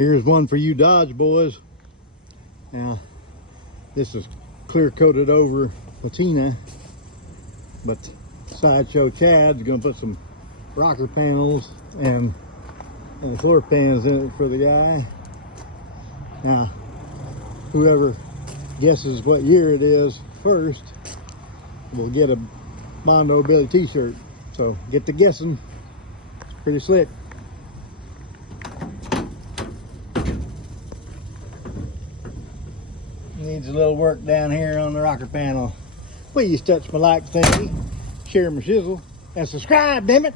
Here's one for you Dodge boys. Now, this is clear coated over patina, but Sideshow Chad's gonna put some rocker panels and floor pans in it for the guy. Now, whoever guesses what year it is first will get a Bondo Billy t-shirt. So get to guessing. It's pretty slick. Needs a little work down here on the rocker panel. Please touch my like thingy, share my shizzle, and subscribe, damn it!